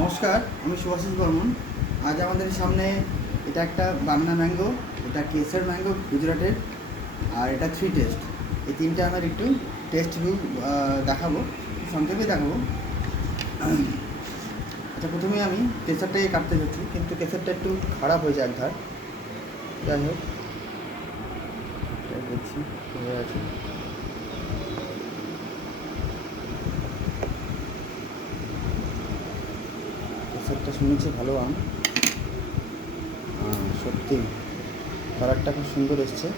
নমস্কার, আমি শুভাশিস বর্মন। আজ আমাদের সামনে এটা একটা বানানা ম্যাঙ্গো, এটা কেসার ম্যাঙ্গো গুজরাটের, আর এটা থ্রি টেস্ট। এই তিনটে আমার একটু টেস্ট রিভিউ দেখাবো, সংক্ষেপে দেখাবো। আচ্ছা, প্রথমে আমি কেসারটাই কাটতে যাচ্ছি, কিন্তু কেসারটা একটু খারাপ হয়েছে এক ধার। যাই হোক, দেখছি হয়ে আছে। কেসারটা শুনেছি ভালো আম, সত্যি কালারটা খুব সুন্দর এসছে।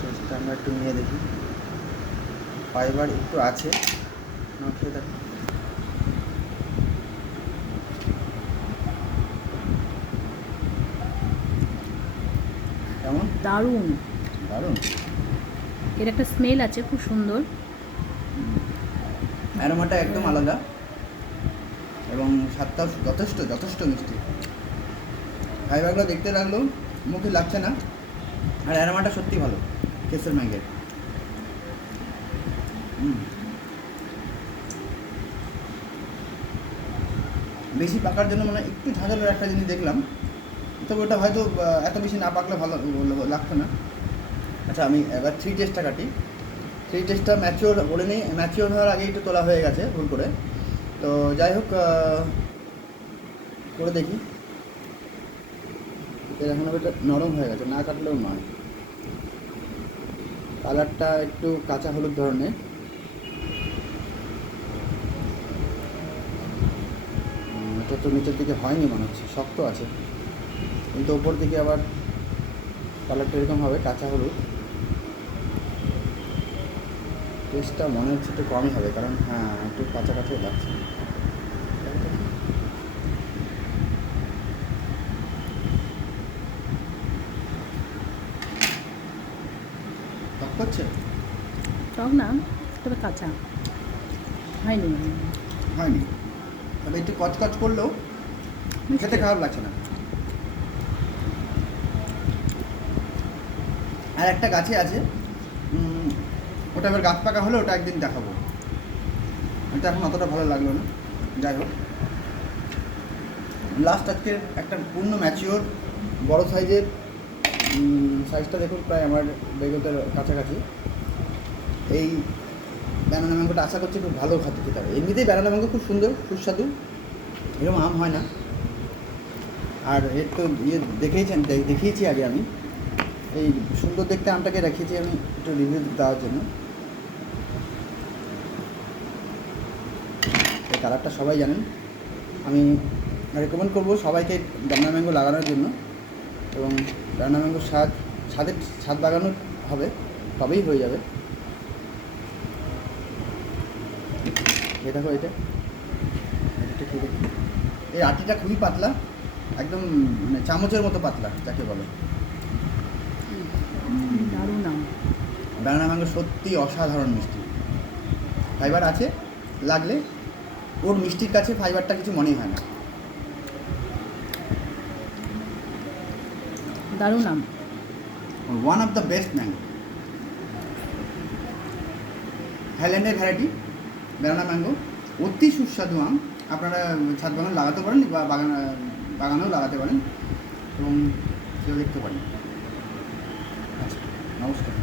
টেস্টটা আমরা একটু নিয়ে দেখি। ফাইবার একটু আছে, না খেয়ে দেখো। কেমন? দারুণ দারুণ। এর একটা স্মেল আছে খুব সুন্দর। অ্যারোমাটা একদম আলাদা এবং স্বাদটাও যথেষ্ট যথেষ্ট মিষ্টি। ফাইবারগুলো দেখতে লাগলেও মুখে লাগছে না, আর অ্যারোমাটা সত্যি ভালো কেসের ম্যাঙ্গের। বেশি পাকার জন্য মানে একটু ঝাঁঝালের একটা জিনিস দেখলাম, তবে ওটা হয়তো এত বেশি না পাকলে ভালো লাগতো না। আচ্ছা, আমি এবার থ্রি টেস্টটা কাটি। থ্রি টেস্টটা ম্যাচিওর বলে নিই, ম্যাচিওর হওয়ার আগেই একটু তোলা হয়ে গেছে ভুল করে। তো যাই হোক, করে দেখি। এখন এটা নরম হয়ে গেছে, না কাটলেও নয়। কালারটা একটু কাঁচা হলুদ ধরনের। এটা তো নিচের দিকে হয়নি মনে হচ্ছে, শক্ত আছে, কিন্তু ওপর দিকে আবার কালারটা এরকম হবে কাঁচা হলুদ। টেস্টটা মনে হচ্ছে একটু কমই হবে, কারণ হ্যাঁ একটু কাঁচা কাঁচাই লাগছে। টক করছে? টক না, তবে কাঁচা হয়নি। হয়নি, তবে একটু কচকচ করলেও খেতে খারাপ লাগছে না। আর একটা গাছে আছে, ওটা এবার গাছ পাকা হলে ওটা একদিন দেখাবো। এটা এখন অতটা ভালো লাগলো না। যাই হোক, লাস্ট আজকের একটা পূর্ণ ম্যাচিওর বড় সাইজের, সাইজটা দেখুন প্রায় আমার বেগতের কাছাকাছি। এই ব্যানানা ম্যাঙ্গোটা আশা করছি খুব ভালো খেতে হবে। এমনিতেই ব্যানানা ম্যাঙ্গো খুব সুন্দর সুস্বাদু, এরকম আম হয় না। আর এর তো দেখিয়েছি আগে আমি, এই সুন্দর দেখতে আমটাকে রেখেছি আমি একটু রিভিউ দেওয়ার জন্য। এই কালারটা সবাই জানেন। আমি রেকমেন্ড করবো সবাইকে ব্যানানা ম্যাঙ্গো লাগানোর জন্য, এবং ব্যানানা ম্যাঙ্গোর ছাদ লাগানো হবে, তবেই হয়ে যাবে। এই দেখো, এটা ঠিক আছে। এই আটিটা খুবই পাতলা, একদম মানে চামচের মতো পাতলা যাকে বলে। দারুণ আম। ব্যানানা ম্যাঙ্গো সত্যি অসাধারণ মিষ্টি। ফাইবার আছে, লাগলে ওর মিষ্টির কাছে ফাইবারটা কিছু মনেই হয় না। দারুণ আম। One of the best mango. থাইল্যান্ডের ভ্যারাইটি ব্যানানা ম্যাঙ্গো, অতি সুস্বাদু আম। আপনারা ছাদ বাগান লাগাতে পারেন বা বাগানেও লাগাতে পারেন, এবং সেও দেখতে পারেন। আচ্ছা, নমস্কার।